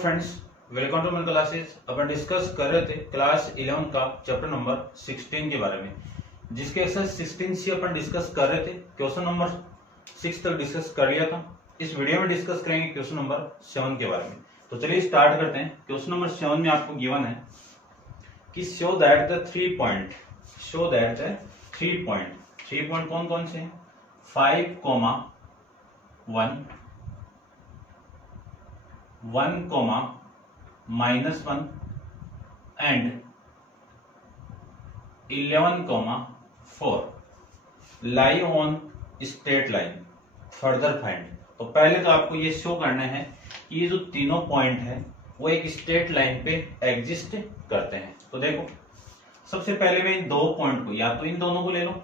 Friends, welcome to my classes. अपन discuss कर रहे थे क्लास 11 का चैप्टर नंबर 16 के बारे में, जिसके एक्सरसाइज 16 से अपन डिस्कस कर रहे थे। क्वेश्चन नंबर 6 तक डिस्कस कर लिया था। इस वीडियो में डिस्कस करेंगे क्वेश्चन नंबर 7 के बारे में। तो चलिए स्टार्ट करते हैं। क्वेश्चन नंबर 7 में आपको गिवन है कि show that the 3 point, show that the 3 point, 3 point कौन कौन से हैं? 5, 1, 1, -1 and 11, 4 lie on straight line, further find. तो पहले तो आपको ये शो करना है कि ये जो तीनों पॉइंट है वो एक स्ट्रेट लाइन पे एग्जिस्ट करते हैं। तो देखो, सबसे पहले मैं इन दो पॉइंट को, या तो इन दोनों को ले लो,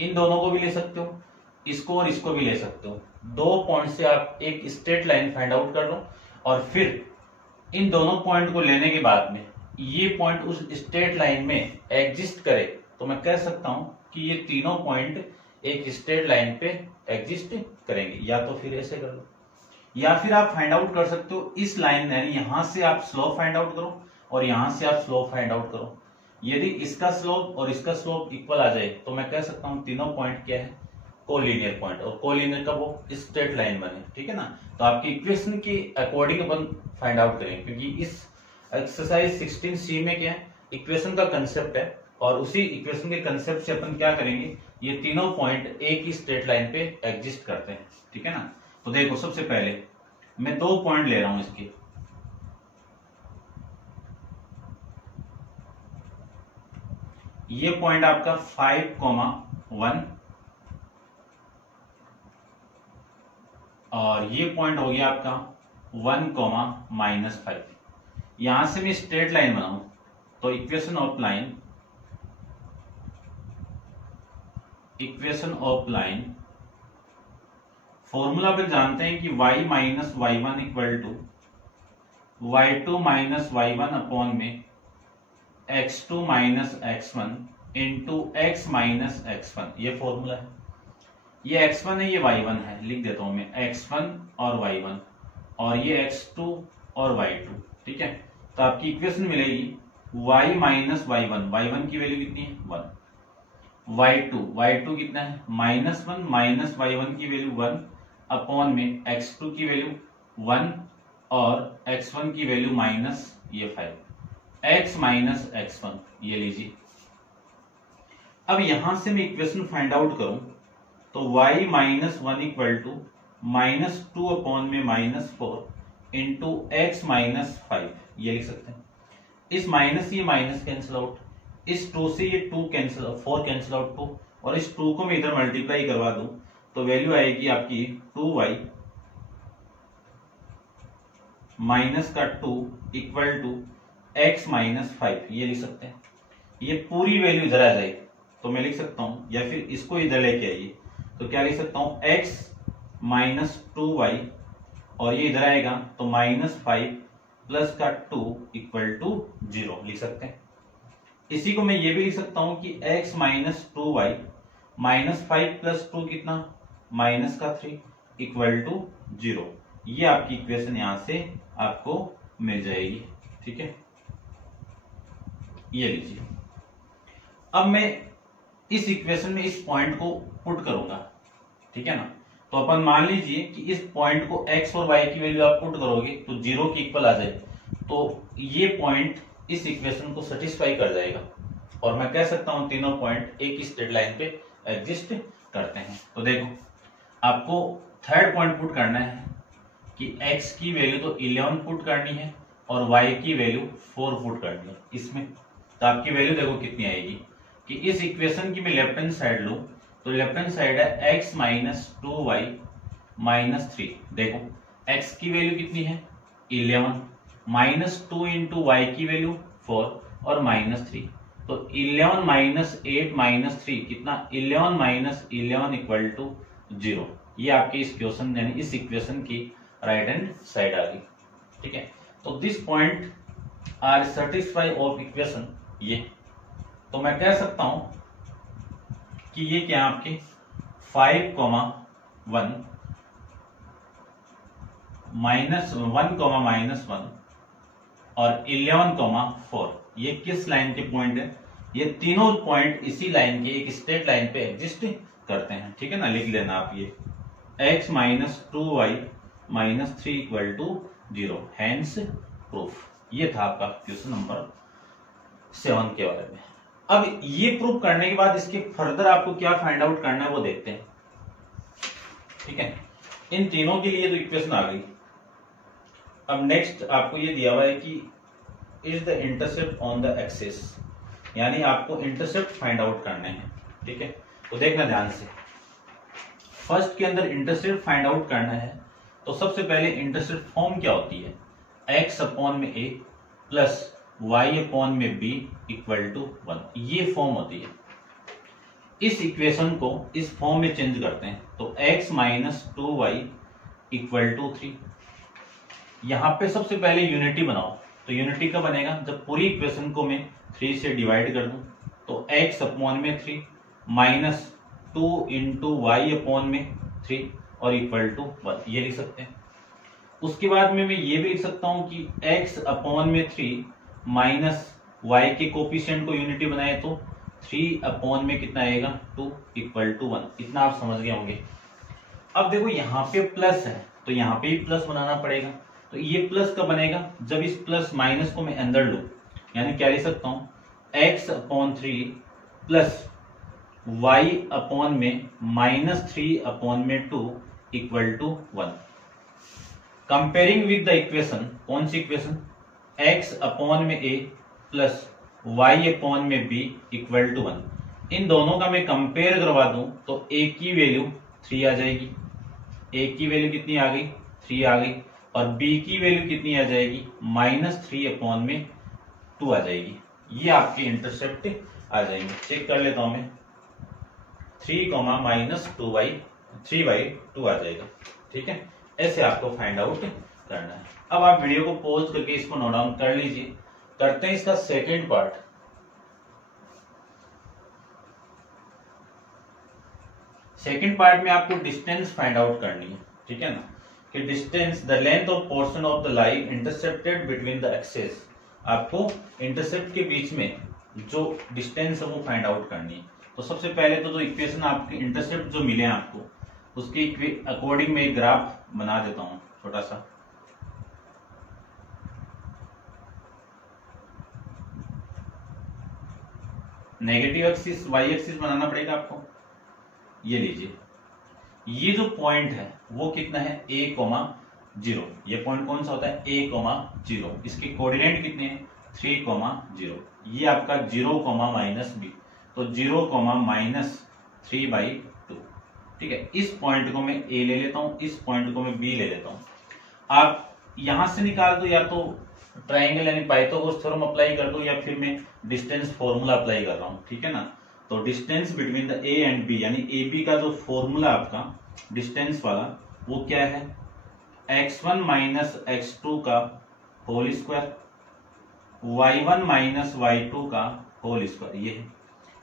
इन दोनों को भी ले सकते हो, इसको और इसको भी ले सकते हो। दो पॉइंट से आप एक स्ट्रेट लाइन फाइंड आउट कर लो और फिर इन दोनों पॉइंट को लेने के बाद में ये पॉइंट उस स्ट्रेट लाइन में एग्जिस्ट करे तो मैं कह सकता हूं कि ये तीनों पॉइंट एक स्ट्रेट लाइन पे एग्जिस्ट करेंगे। या तो फिर ऐसे कर लो, या फिर आप फाइंड आउट कर सकते हो इस लाइन, यानी यहां से आप स्लोप फाइंड आउट करो और यहां से आप स्लोप फाइंड आउट करो। यदि इसका स्लोप और इसका स्लोप इक्वल आ जाए तो मैं कह सकता हूं तीनों पॉइंट क्या है? Collinear point. और कोलिनियर का वो स्ट्रेट लाइन बने, ठीक है ना। तो आपकी इक्वेशन के अकॉर्डिंग अपन फाइंड आउट करेंगे, क्योंकि इस एक्सरसाइज 16C में क्या है? इक्वेशन का कंसेप्ट है, और उसी इक्वेशन के कंसेप्ट से अपन क्या करेंगे, ये तीनों पॉइंट एक ही स्ट्रेट लाइन पे एग्जिस्ट करते हैं, ठीक है ना। तो देखो, सबसे पहले मैं दो पॉइंट ले रहा हूं इसके। ये पॉइंट आपका 5, 1 और ये पॉइंट हो गया आपका 1, -5। यहां से मैं स्ट्रेट लाइन बनाऊं तो इक्वेशन ऑफ लाइन फॉर्मूला पे जानते हैं कि y - y1 equal to y2 - y1 upon में x2 - x1 into x - x1। ये फॉर्मूला है। ये x1 है, ये y1 है, लिख देता हूं मैं x1 और y1, और ये x2 और y2, ठीक है। तो आपकी इक्वेशन मिलेगी y - y1, y1 की वैल्यू कितनी है? 1, y2 कितना है? -1 माइनस y1 की वैल्यू 1 अपॉन में x2 की वैल्यू 1 और x1 की वैल्यू माइनस ये 5, x - x1, ये लीजिए। अब यहां से मैं इक्वेशन फाइंड आउट करूं तो y - 1 इक्वल टू -2 अपॉन में -4 इंटू x - 5, ये लिख सकते हैं। इस माइनस ये माइनस कैंसिल आउट, इस 2 से ये 2 कैंसिल, 4 कैंसिल आउट 2, और इस 2 को मैं इधर मल्टीप्लाई करवा दूं तो वैल्यू आएगी आपकी 2y माइनस का 2 इक्वल टू x - 5, ये लिख सकते हैं। ये पूरी वैल्यू इधर आ जाएगी तो मैं लिख सकता हूं, या फिर इसको इधर लेके आइए तो क्या लिख सकता हूं? x - 2y, और ये इधर आएगा तो -5 प्लस का 2 इक्वल टू 0 लिख सकते हैं। इसी को मैं ये भी लिख सकता हूं कि x - 2y -5 प्लस 2 कितना? माइनस का 3 इक्वल टू 0। ये आपकी इक्वेशन यहां से आपको मिल जाएगी, ठीक है। ये लीजिए। अब मैं इस इक्वेशन में इस पॉइंट को पुट करूंगा, ठीक है ना। तो अपन मान लीजिए कि इस पॉइंट को x और y की वैल्यू आप पुट करोगे तो 0 की इक्वल आ जाए, तो ये पॉइंट इस इक्वेशन को सेटिस्फाई कर जाएगा, और मैं कह सकता हूं तीनों पॉइंट एक ही स्ट्रेट लाइन पे एग्जिस्ट करते हैं। तो देखो, आपको थर्ड पॉइंट पुट करना है कि x की वैल्यू तो 11 पुट करनी है और y की वैल्यू 4 पुट करनी है इसमें। तो आपकी वैल्यू देखो कितनी आएगी कि इस इक्वेशन की मैं लेफ्ट हैंड साइड लूं तो लेफ्ट हैंड साइड है x - 2y -3। देखो, x की वैल्यू कितनी है? 11, -2 इंटू y की वैल्यू 4 और -3, तो 11 - 8 - 3 कितना? 11 - 11 इक्वल टू 0। ये आपके इस क्वेश्चन यानी इस इक्वेशन की राइट हैंड साइड आ गई, ठीक है। तो this point are satisfy of equation ये। तो मैं कह सकता हूं कि ये क्या आपके 5, 1 -1, और 11, 4 ये किस लाइन के पॉइंट है? ये तीनों पॉइंट इसी लाइन के एक स्ट्रेट लाइन पे एग्जिस्ट करते हैं, ठीक है ना। लिख लेना आप ये x - 2y - 3 = 0, हैंस प्रूफ। ये था आपका क्वेश्चन नंबर 7 के बारे में। अब ये प्रूफ करने के बाद इसके फर्दर आपको क्या फाइंड आउट करना है वो देखते हैं, ठीक है। इन तीनों के लिए तो इक्वेशन आ गई। अब नेक्स्ट आपको ये दिया हुआ है कि is the intercept on the axis, यानी आपको इंटरसेप्ट फाइंड आउट करने हैं, ठीक है। तो देखना ध्यान से, फर्स्ट के अंदर इंटरसेप्ट फाइंड आउट करना है तो सबसे पहले इंटरसेप्ट फॉर्म क्या होती है? x/a प्लस y/b = 1, ये फॉर्म होती है। इस इक्वेशन को इस फॉर्म में चेंज करते हैं तो x - 2y = 3। यहां पे सबसे पहले यूनिटी बनाओ, तो यूनिटी कब बनेगा? जब पूरी इक्वेशन को मैं 3 से डिवाइड कर दूं, तो x/3 माइनस 2 × y/3 और =1, ये लिख सकते हैं। उसके बाद में मैं ये भी लिख सकता हूं कि x/3 माइनस y के कोफिशिएंट को यूनिटी बनाए तो 3 में कितना आएगा? 2 = 1। इतना आप समझ गए होंगे। अब देखो यहाँ पे प्लस है तो यहाँ पे भी प्लस बनाना पड़ेगा। तो ये प्लस कब बनेगा? जब इस प्लस माइनस को मैं अंदर लूं, यानी क्या लिख सकता हूं? x/3 प्लस y/में -3/2 = 1। कंपेयरिंग विद द इक्वेशन, कौन सी इक्वेशन? x/a plus y/b = 1। इन दोनों का मैं कंपेयर करवा दूं तो a की वैल्यू 3 आ जाएगी। a की वैल्यू कितनी आ गई? 3 आ गई। और b की वैल्यू कितनी आ जाएगी? -3/2 आ जाएगी। ये आपके इंटरसेप्ट आ जाएंगे। चेक कर लेता हूं मैं, 3, -3/2 आ जाएगा, ठीक है। ऐसे आपको फाइंड आउट करना है। अब आप वीडियो को पॉज करके इसको नोट डाउन कर लीजिए। करते हैं इसका सेकंड पार्ट। सेकंड पार्ट में आपको डिस्टेंस फाइंड आउट करनी है, ठीक है ना, कि distance the length of portion of the line intercepted between the axes. आपको इंटरसेप्ट के बीच में जो डिस्टेंस है वो फाइंड आउट करनी है। तो सबसे पहले तो जो इक्वेशन आपके इंटरसेप्ट जो मिले हैं आपको, उसके अकॉर्डिंग मैं एक ग्राफ बना देता हूं छोटा सा। नेगेटिव एक्सिस वाई एक्सिस बनाना पड़ेगा आपको। ये लीजिए, ये जो पॉइंट है वो कितना है? a,0। ये पॉइंट कौन सा होता है? a,0। इसके कोऑर्डिनेट कितने हैं? 3,0। ये आपका 0, -b, तो 0, -3/2, ठीक है। इस पॉइंट को मैं a ले लेता हूं, इस पॉइंट को मैं b ले लेता हूं। आप यहां से निकाल दो, या तो ट्राइंगल यानी पाइथागोरस थ्योरम अप्लाई कर दो, या फिर मैं डिस्टेंस फॉर्मूला अप्लाई कर रहा हूं, ठीक है ना। तो distance between the a and b, यानी ए बी का जो फॉर्मूला आपका डिस्टेंस वाला, वो क्या है? x1 - x2 का होल स्क्वायर, y1 - y2 का होल स्क्वायर। ये है,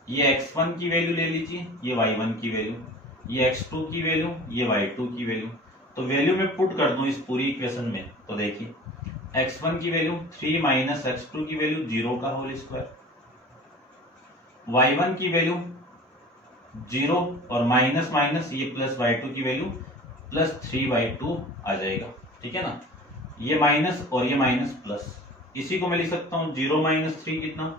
ये x1 की वैल्यू ले लीजिए, ये y1 की वैल्यू, ये x2 की वैल्यू, ये y2 की वैल्यू। तो वैल्यू में पुट कर दूं इस पूरी इक्वेशन में, तो देखिए x1 की वैल्यू 3 - x2 की वैल्यू 0 का होल स्क्वायर, y1 की वैल्यू 0 और माइनस माइनस ये प्लस y2 की वैल्यू +3/2 आ जाएगा, ठीक है ना। ये माइनस और ये माइनस प्लस, इसी को मैं लिख सकता हूं 0 - 3 कितना?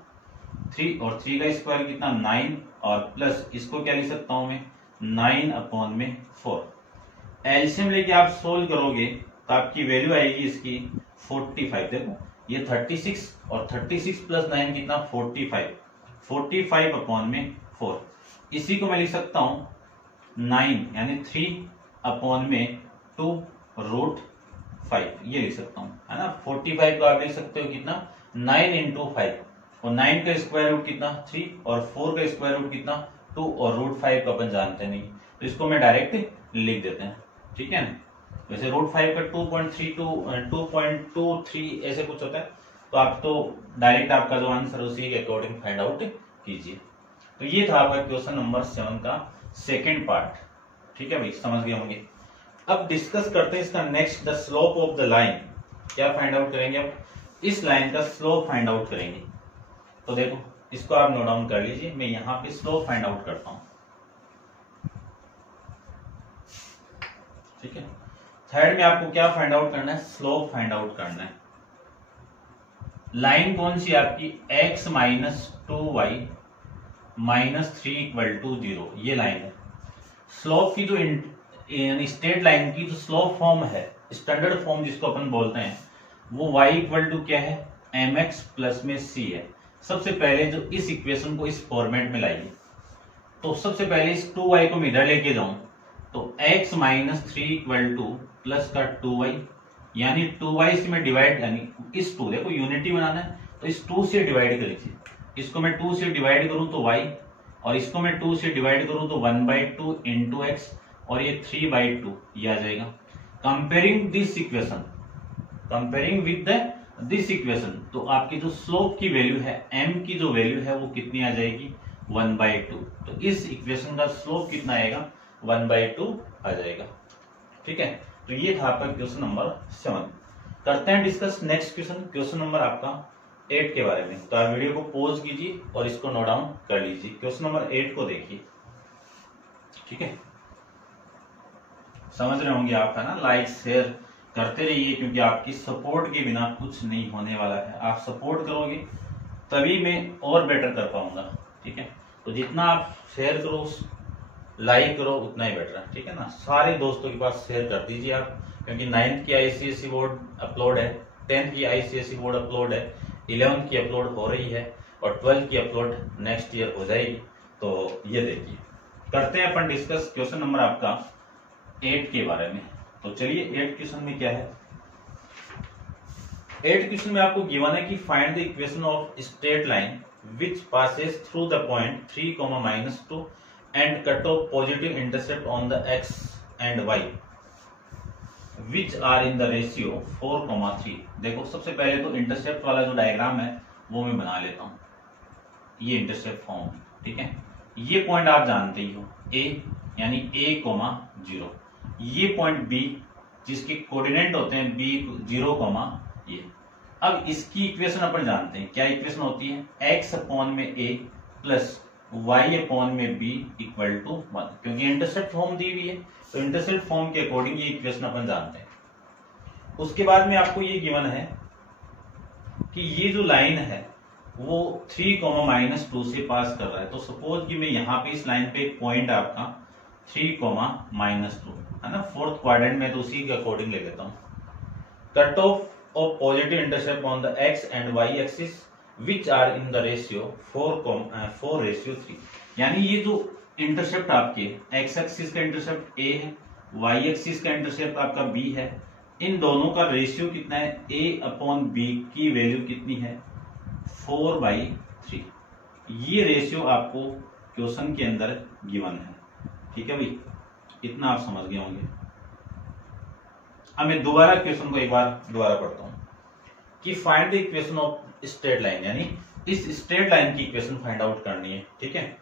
3, और 3 का स्क्वायर कितना? 9, और प्लस इसको क्या लिख सकता हूं मैं? 9/4। एलसीएम लेके आप सोल्व करोगे तो आपकी वैल्यू आएगी इसकी 45। देखो ये 36 और 36 + 9 कितना? 45, 45/4। इसी को मैं लिख सकता हूं 9 यानी 3/2√5, ये लिख सकता हूं, है ना। 45 को आप लिख सकते हो कितना? 9 × 5, और 9 का स्क्वायर रूट कितना? 3, और 4 का स्क्वायर रूट कितना? 2, और √5 को अपन जानते नहीं, तो इसको मैं डायरेक्ट लिख देते हैं, ठीक है ना। वैसे √5 का 2.23 ऐसे कुछ होता है, तो आप तो डायरेक्ट आपका जो आंसर उसी के अकॉर्डिंग फाइंड आउट कीजिए। तो ये था आपका क्वेश्चन नंबर 7 का सेकंड पार्ट, ठीक है भाई, समझ गए होंगे। अब डिस्कस करते हैं इसका next, the slope of the line. क्या फाइंड आउट करेंगे? अब इस लाइन का स्लोप फाइंड आउट करेंगे। तो देखो इसको आप नोट डाउन कर लीजिए, मैं यहां पे स्लोप फाइंड आउट करता हूं। ठीक है, थर्ड में आपको क्या फाइंड आउट करना है? स्लोप फाइंड आउट करना है। लाइन कौन सी आपकी? x minus 2y minus 3 equal to 0, ये लाइन है। स्लोप की जो स्ट्रेट लाइन की जो स्लोप फॉर्म है, स्टैंडर्ड फॉर्म जिसको अपन बोलते हैं, वो y इक्वल टू क्या है? mx प्लस में c है। सबसे पहले जो इस इक्वेशन को इस फॉर्मेट में लाइए, तो सबसे पहले इस 2y को मैं इधर लेके जाऊं तो x minus 3 equal two plus का 2y, यानी 2y से मैं डिवाइड, यानी इस 2, देखो यूनिटी बनाना है तो इस 2 से डिवाइड कर लीजिए। इसको मैं 2 से डिवाइड करूं तो y, और इसको मैं 2 से डिवाइड करूं तो 1/2 इंटू एक्स, और ये 3/2 ये आ जाएगा। Comparing this equation, comparing with this equation, तो आपकी जो स्लोप की वैल्यू है, m की जो वैल्यू है वो कितनी आ जाएगी? 1/2। तो इस इक्वेशन का स्लोप कितना आएगा? 1/2 आ जाएगा। ठीक है, तो ये था आपका क्वेश्चन नंबर 7। करते हैं discuss next question, question number आपका 8 के बारे में। तो आप वीडियो को पॉज कीजिए और इसको नोट डाउन कर लीजिए। क्वेश्चन नंबर 8 को देखिए। ठीक है, समझ रहे होंगे आप, है ना? लाइक शेयर करते रहिए, क्योंकि आपकी सपोर्ट के बिना कुछ नहीं होने वाला है। आप सपोर्ट करोगे तभी मैं और बेटर कर पाऊंगा। ठीक है, तो जितना आप शेयर करो, लाइक करो, उतना ही बेटर है। ठीक है ना? सारे दोस्तों के पास शेयर कर दीजिए आप, क्योंकि 9th की आईसीएसई बोर्ड अपलोड है, 10th की आईसीएसई बोर्ड अपलोड है, 11th की अपलोड हो रही है, और 12th की अपलोड नेक्स्ट ईयर हो जाएगी। तो ये देखिए, करते हैं अपन डिस्कस क्वेश्चन नंबर आपका 8 के बारे में। तो चलिए 8 क्वेश्चन में क्या है? 8 क्वेश्चन में आपको गिवन है कि find the equation of straight line which passes through the point 3, -2 and cut off positive intercept on the x and y which are in the ratio 4, 3। देखो सबसे पहले तो इंटरसेप्ट वाला जो डायग्राम है वो मैं बना लेता हूं, ये इंटरसेप्ट फॉर्म। ठीक है, ये पॉइंट आप जानते ही हो, a यानी a, 0, ये पॉइंट b जिसके कोऑर्डिनेट होते हैं b 0, ये। अब इसकी इक्वेशन अपन जानते हैं, क्या इक्वेशन होती है? x अपॉन में a प्लस y अपॉन में b इक्वल टू 1, क्योंकि इंटरसेप्ट फॉर्म दी हुई है तो इंटरसेप्ट फॉर्म के अकॉर्डिंग ये इक्वेशन अपन जानते हैं। उसके बाद में आपको ये गिवन है कि ये जो लाइन है वो 3, -2 से पास कर रहा है। तो सपोज कि मैं यहाँ पे इस लाइन पे एक पॉइंट आपका 3, -2 है ना, फोर्थ क्वाड्रेंट में, तो उसी के अकॉर्डिंग ले लेता हूँ। Cut off positive intercept on the x and y axis which are in the ratio 4:3, यानी ये जो इंटरसेप्ट आपके x एक्सिस का इंटरसेप्ट a है, y एक्सिस का इंटरसेप्ट आपका b है, इन दोनों का रेशियो कितना है? a अपॉन b की वैल्यू कितनी है? 4/3। ये रेशियो आपको क्वेश्चन के अंदर गिवन है। ठीक है भाई, इतना आप समझ गए होंगे। अब मैं दोबारा क्वेश्चन को एक बार दोबारा पढ़ता हूं कि find the equation of straight line, यानी इस स्ट्रेट लाइन की इक्वेशन फाइंड आउट करनी है। ठीक है,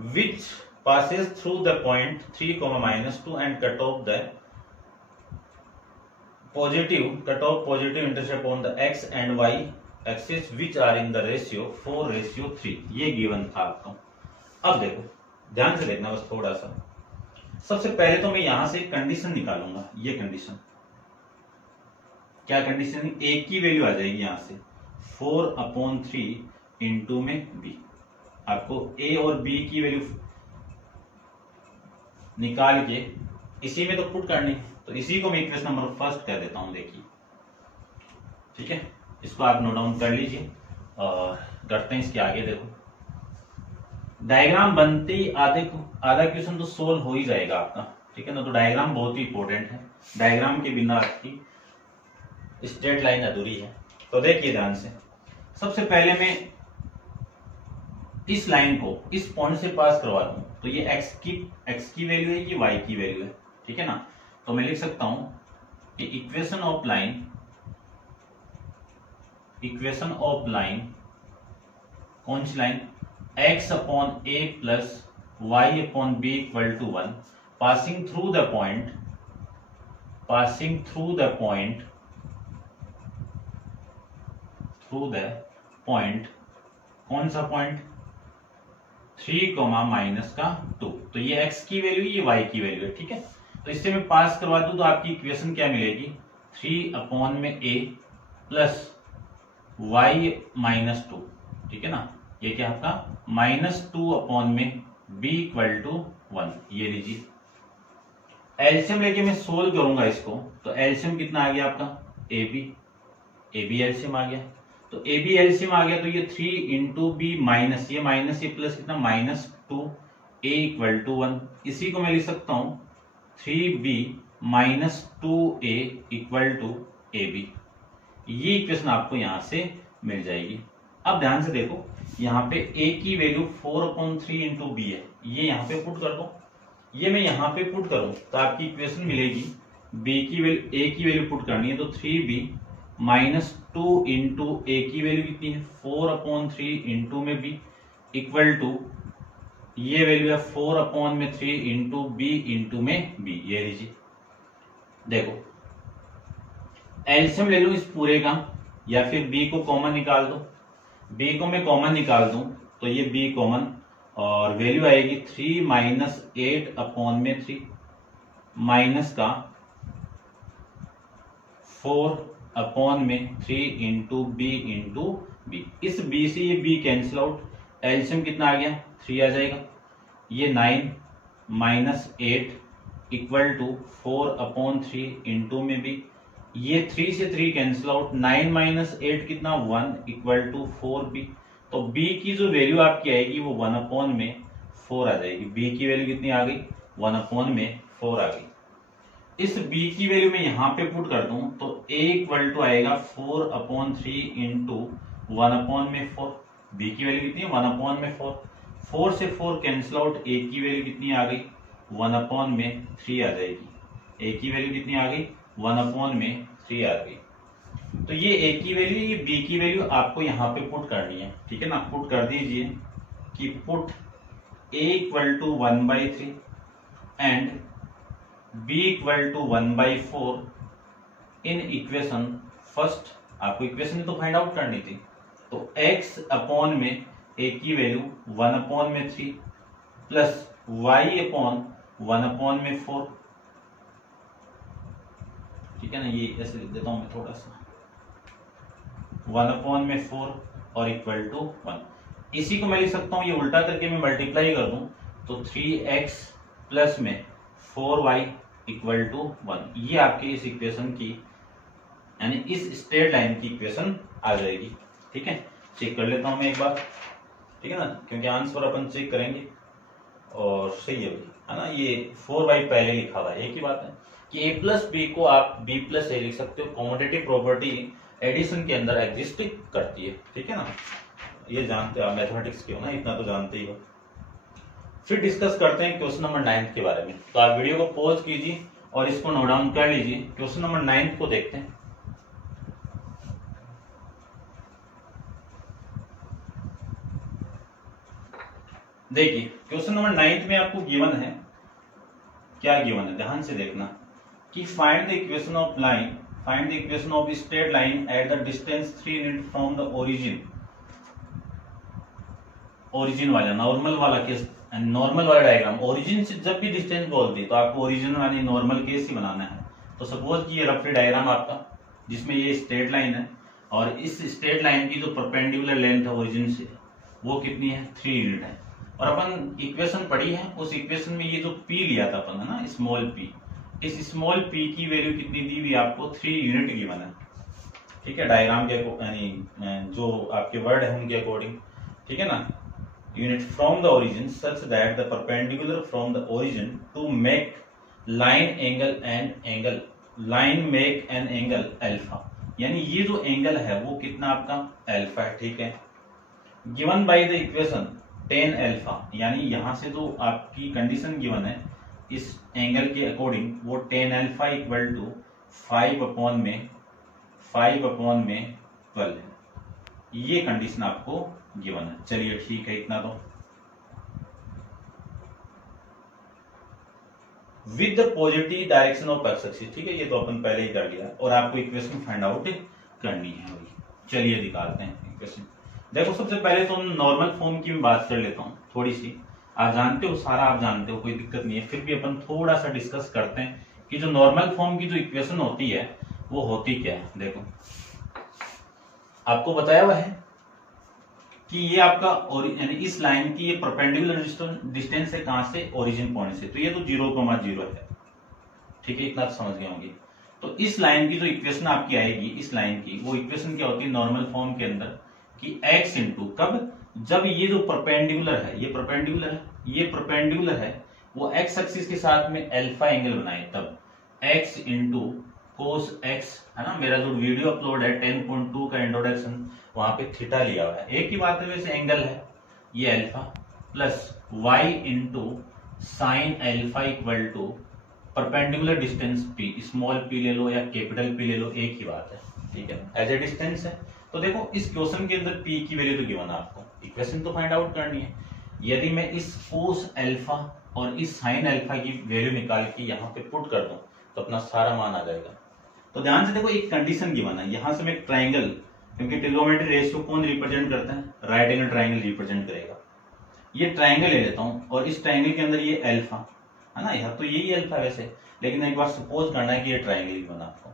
which passes through the point 3, -2 and cut off positive intercept on the x and y axis which are in the ratio 4:3। ये given था आपको। अब देखो ध्यान से देखना बस थोड़ा सा। सबसे पहले तो मैं यहां से कंडीशन निकालूंगा, ये कंडीशन, क्या कंडीशन? a की वैल्यू आ जाएगी यहां से 4/3 इंटू में b। आपको a और b की वैल्यू निकाल के इसी में तो पुट करनी, तो इसी को मैं इक्वेशन नंबर फर्स्ट कर देता हूं। देखिए, ठीक है, इसको आप नोट डाउन कर लीजिए और करते हैं इसके आगे। देखो डायग्राम बनते ही आधा क्वेश्चन तो सोल्व हो ही जाएगा आपका। ठीक है ना? तो डायग्राम बहुत ही इंपॉर्टेंट है, डायग्राम के बिना आपकी स्ट्रेट लाइन अधूरी है। तो देखिए ध्यान से, सबसे पहले मैं इस लाइन को इस पॉइंट से पास करवा दूं, तो ये x की वैल्यू है, ये y की वैल्यू है। ठीक है ना? तो मैं लिख सकता हूं कि इक्वेशन ऑफ लाइन कौन सी line? x upon a plus y upon b equal to 1, passing through the point, passing through the point, through the point, कौन सा पॉइंट, 3, -2। तो ये x की वैल्यू, ये y की वैल्यू है, ठीक है। तो इससे मैं पास करवा दूं तो आपकी इक्वेशन क्या मिलेगी, 3/a प्लस y -2, ठीक है ना। ये क्या आपका -2/b = 1। ये लीजिए, एलसीएम लेके मैं सोल्व करूंगा इसको, तो एलसीएम कितना आ गया आपका, ab एलसीएम आ गया। तो ab एलसीएम आ गया, तो ये 3 × b माइनस ये प्लस कितना, -2a = 1। इसी को मैं लिख सकता हूं 3b - 2a = ab। ये इक्वेशन आपको यहां से मिल जाएगी। अब ध्यान से देखो, यहाँ पे a की वैल्यू 4/3 × b है, ये यहाँ पे पुट कर दो। ये मैं यहाँ पे पुट करूं तो आपकी इक्वेशन मिलेगी, b की वैल्यू, a की वैल्यू पुट करनी है, तो 3b - 2 × a की वैल्यू कितनी है, 4/3 × में b इक्वल टू, ये वैल्यू है 4/3 × b × में b। ये लीजिए, देखो एलसीएम ले लो इस पूरे का, या फिर b को कॉमन निकाल दो। b को मैं कॉमन निकाल दूं तो ये b कॉमन, और वैल्यू आएगी 3 - 8/3 माइनस का 4/3 × b × b। इस b से ये b कैंसिल आउट, एलसीएम कितना आ गया, 3 आ जाएगा। ये 9 - 8 = 4/3 × में b, ये 3 से 3 कैंसिल आउट, 9 - 8 कितना, 1 = 4b। तो b की जो वैल्यू आपकी आएगी वो 1/4 आ जाएगी। b की वैल्यू कितनी आ गई, 1/4 आ गई। इस b की वैल्यू में यहां पे पुट कर दूं तो a = आएगा 4/3 × 1/4। b की वैल्यू कितनी है, 1/4। 4 से 4 कैंसिल आउट, a की वैल्यू कितनी आ गई, 1/3 आ जाएगी। a की वैल्यू कितनी आ गई, 1/3 आ गई। तो ये a की वैल्यू, ये b की वैल्यू आपको यहाँ पे पुट करनी है, ठीक है ना। पुट कर दीजिए कि put a = 1/3 and b = 1/4 in equation first. आपको इक्वेशन तो फाइंड आउट करनी थी, तो x/में a की वैल्यू 1/3 प्लस y/1/4, ठीक है ना। ये ऐसे लिख देता हूं मैं थोड़ा सा, 1/4 और इक्वल टू 1। इसी को मैं लिख सकता हूं, ये उल्टा करके मैं मल्टीप्लाई कर दूं तो 3x प्लस में 4y = 1। ये आपके इस इक्वेशन की, यानी इस स्ट्रेट लाइन की इक्वेशन आ जाएगी, ठीक है। चेक कर लेता हूं मैं एक बार, ठीक है ना, क्योंकि आंसर अपन चेक करेंगे और सही है ना। ये 4y पहले लिखा हुआ है, एक ही बात है कि a + b को आप b + a लिख सकते हो। कॉमोटेटिव प्रॉपर्टी एडिशन के अंदर एग्जिस्ट करती है, ठीक है ना। ये जानते हो, मैथमेटिक्स के हो ना, इतना तो जानते ही हो। फिर डिस्कस करते हैं क्वेश्चन नंबर 9 के बारे में। तो आप वीडियो को पॉज कीजिए और इसको नोट डाउन कर लीजिए। क्वेश्चन नंबर 9 को देखते हैं। देखिए क्वेश्चन नंबर 9 में आपको गिवन है, क्या गिवन है, ध्यान से देखना कि find the equation of line, find the equation of straight line at the distance 3 unit from the origin. Origin वाला, नॉर्मल वाला केस, नॉर्मल वाला डायग्राम। ओरिजिन से जब भी डिस्टेंस बोलती तो आपको ओरिजिन वाली नॉर्मल केस ही बनाना है। तो सपोज कि ये रफली डायग्राम आपका, जिसमें ये स्ट्रेट लाइन है और इस स्ट्रेट लाइन की जो परपेंडिकुलर लेंथ है ओरिजिन से, वो कितनी है, 3 यूनिट है। और अपन इक्वेशन पढ़ी है, उस इक्वेशन में ये जो p लिया था अपन, है ना, स्मॉल p, इस स्मॉल p की वैल्यू कितनी दी हुई आपको, 3 यूनिट गिवन है, ठीक है। डायग्राम के यानी जो आपके वर्ड है उनके अकॉर्डिंग, ठीक है ना। Unit from the origin such that the perpendicular from the origin to make line angle and angle, line make an angle alpha, यानी ये जो एंगल है वो कितना आपका अल्फा है, ठीक है। Given by the equation tan alpha, यानी यहां से जो आपकी कंडीशन गिवन है इस एंगल के अकॉर्डिंग, वो tan अल्फा = 5/12 है। ये कंडीशन आपको गिवन है। चलिए ठीक है, इतना तो। With the positive direction of x axis. ठीक है, ये तो अपन पहले ही कर लिया और आपको इक्वेशन फाइंड आउट करनी है। चलिए दिखाते हैं इक्वेशन। देखो सबसे पहले तो नॉर्मल फॉर्म की मैं बात कर लेता हूँ थोड़ी सी। आप जानते हो, सारा आप जानते हो, कोई दिक्कत नहीं है, फिर भी अपन थोड़ा सा डिस्कस करते हैं कि जो नॉर्मल फॉर्म की जो इक्वेशन होती है वो होती क्या है। देखो आपको बताया हुआ है कि ये आपका यानी इस लाइन की ये परपेंडिकुलर डिस्टेंस है कहां से, ओरिजिन पॉइंट से, तो ये तो 0,0 है। ठीक है, इतना समझ गए होंगे। तो इस लाइन की जो इक्वेशन आपकी आएगी, इस लाइन की वो इक्वेशन क्या होती है नॉर्मल फॉर्म के अंदर कि x इंटू कब, जब ये जो परपेंडिकुलर है, ये परपेंडिकुलर है, ये परपेंडिकुलर है, वो x एक्सिस के साथ में अल्फा एंगल बनाए, तब x इंटू कोस x, है ना। मेरा जो वीडियो अपलोड है 10.2 का इंट्रोडक्शन, वहां पे थीटा लिया हुआ है, एक ही बात है, वैसे एंगल है ये alpha, plus y into sine alpha equal to perpendicular distance p, small p ले लो या कैपिटल P ले लो, एक ही बात है। ठीक है, एज ए डिस्टेंस है। तो देखो इस क्वेश्चन के अंदर p की वैल्यू तो गिवन है आपको, इक्वेशन तो फाइंड आउट करनी है। यदि मैं इस कोस अल्फा और इस साइन अल्फा की वैल्यू निकाल के यहाँ पे पुट कर दूं तो अपना सारा मान आ जाएगा। तो ध्यान से देखो, एक कंडीशन गिवन है, यहां से मैं ट्राइंगल, क्योंकि ट्रिगोनोमेट्री रेशियो कौन रिप्रेजेंट करता है, राइट एंगल ट्राइंगल रिप्रेजेंट करेगा। ये ट्राइंगल ले लेता हूं और इस ट्राइंगल के अंदर ये अल्फा है ना, यहाँ तो यही अल्फा वैसे, लेकिन एक बार सपोज करना है कि ये ट्राइंगल ही बना। आपको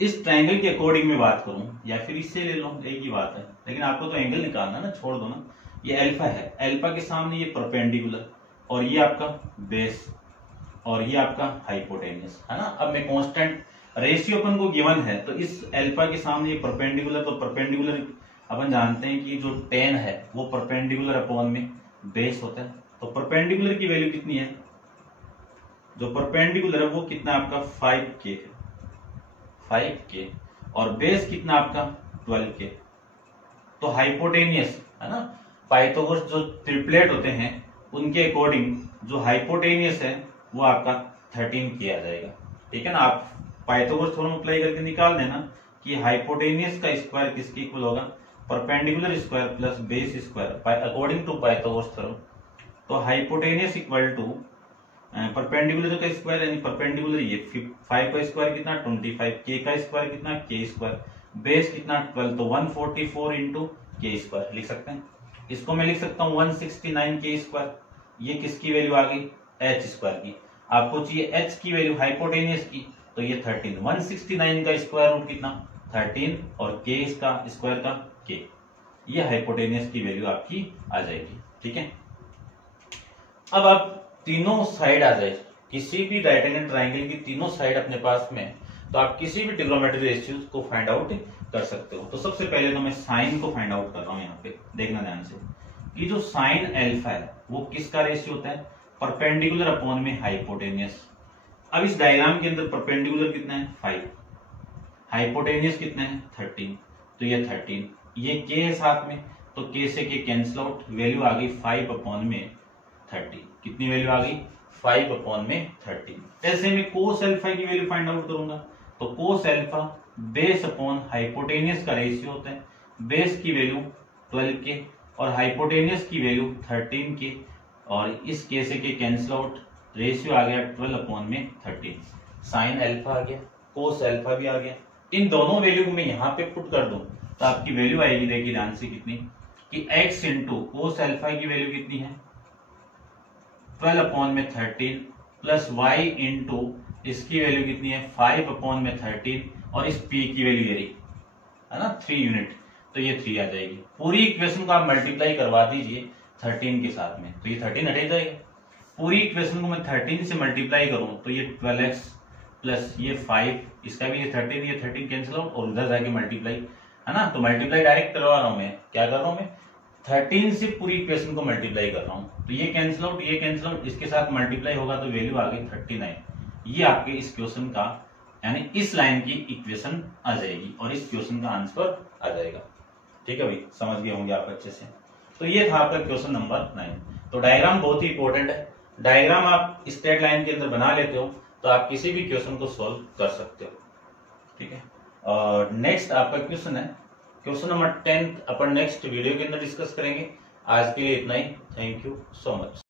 इस ट्राइंगल के अकॉर्डिंग में बात करूं या फिर इससे ले लो, एक ही बात है, लेकिन आपको तो एंगल निकालना ना, छोड़ दो ना। ये अल्फा है, अल्फा के सामने ये परपेंडिकुलर और ये आपका बेस और ये आपका हाइपोटेन्यूस, है ना। अब मैं कांस्टेंट रेशियो अपन को गिवन है, तो इस अल्फा के सामने ये परपेंडिकुलर, तो परपेंडिकुलर अपन जानते हैं कि जो टेन है वो परपेंडिकुलर अपॉन में बेस होता है। तो परपेंडिकुलर की वैल्यू कितनी है, जो परपेंडिकुलर है वो कितना आपका 5k है, 5k, और बेस कितना आपका 12k। तो हाइपोटेनियस, है ना, पाइथागोरस जो ट्रिपलेट होते हैं उनके अकॉर्डिंग जो हाइपोटेनियस है वो आपका 13k आ जाएगा। ठीक है ना, आप पाइथागोरस थ्योरम अप्लाई करके निकाल देना कि हाइपोटेनियस का स्क्वायर किसके इक्वल होगा, perpendicular square plus base square according to Pythagoras theorem. तो हाइपोटेनियस इक्वल टू परपेंडिकुलर का स्क्वायर, यानी परपेंडिकुलर ये 5 का स्क्वायर कितना 25, k का स्क्वायर कितना k स्क्वायर, बेस कितना 12, तो 144 इंटू k स्क्वायर लिख सकते हैं। इसको मैं लिख सकता हूँ 169 k स्क्वायर। ये किसकी वैल्यू आ गई, h स्क्वायर की। आपको चाहिए h की वैल्यू हाइपोटेनियस की, तो ये 13, 169 का स्क्वायर रूट कितना 13 और k इसका स्क्वायर का k, ये हाइपोटेनियस की वैल्यू आपकी आ जाएगी। ठीक है, अब आप तीनों साइड आ जाए, किसी भी राइट एंगल ट्राइंगल की तीनों साइड अपने पास में, तो आप किसी भी ट्रिग्नोमेट्री रेशियोज को फाइंड आउट कर सकते हो। तो सबसे पहले तो मैं साइन को फाइंड आउट कर रहा हूं, यहाँ पे देखना ध्यान से कि जो साइन अल्फा है वो किसका रेशियो होता है, परपेंडिकुलर अपॉन में हाइपोटेनियस। अब इस डायग्राम के अंदर परपेंडिकुलर कितना है 5, हाइपोटेनियस कितना है 13, तो ये 13, ये k है साथ में, तो k से k कैंसिल आउट, वैल्यू आ गई 5 अपॉन में 30। कितनी वैल्यू आ गई 5 अपॉन में 30। ऐसे में कोस अल्फा की वैल्यू फाइंड आउट करूंगा, तो cos alpha base upon hypotenuse का रेशियो होता है, बेस की वैल्यू 12k और हाइपोटेनियस की वैल्यू 13k, और इस k से k कैंसिल आउट, रेशियो आ गया 12 अपॉन में 13। साइन अल्फा आ गया, कोस अल्फा भी आ गया। इन दोनों वैल्यू को मैं यहाँ पे पुट कर दूं तो आपकी वैल्यू आएगी, देखिए ध्यान से कितनी, कि x इंटू कोस अल्फा की वैल्यू कितनी है 12 अपॉन में 13 प्लस y इंटू इसकी वैल्यू कितनी है 5 अपॉन में 13 और इस p की वैल्यू ये है ना 3 यूनिट, तो ये 3 आ जाएगी। पूरी इक्वेशन को आप मल्टीप्लाई करवा दीजिए 13 के साथ में, तो ये 13 हट जाएगा। पूरी इक्वेशन को मैं 13 से मल्टीप्लाई करूं तो ये 12x प्लस ये 5, इसका भी ये 13 कैंसिल आउट और उधर जाके मल्टीप्लाई, है ना। तो मल्टीप्लाई डायरेक्ट करवा रहा हूं मैं, क्या कर रहा हूं मैं 13 से पूरी इक्वेशन को मल्टीप्लाई कर रहा हूं, तो ये कैंसिल आउट, ये कैंसिल आउट, इसके साथ मल्टीप्लाई होगा तो वैल्यू आ गई 39। ये आपके इस क्वेश्चन का यानी इस लाइन की इक्वेशन आ जाएगी और इस क्वेश्चन का आंसर आ जाएगा। ठीक है भाई, समझ गए होंगे आप अच्छे से। तो ये था आपका क्वेश्चन नंबर 9। तो डायग्राम बहुत ही इंपॉर्टेंट है, डायग्राम आप स्ट्रेट लाइन के अंदर बना लेते हो तो आप किसी भी क्वेश्चन को सॉल्व कर सकते हो। ठीक है, और नेक्स्ट आपका क्वेश्चन है क्वेश्चन नंबर 10 अपन नेक्स्ट वीडियो के अंदर डिस्कस करेंगे। आज के लिए इतना ही, थैंक यू सो मच।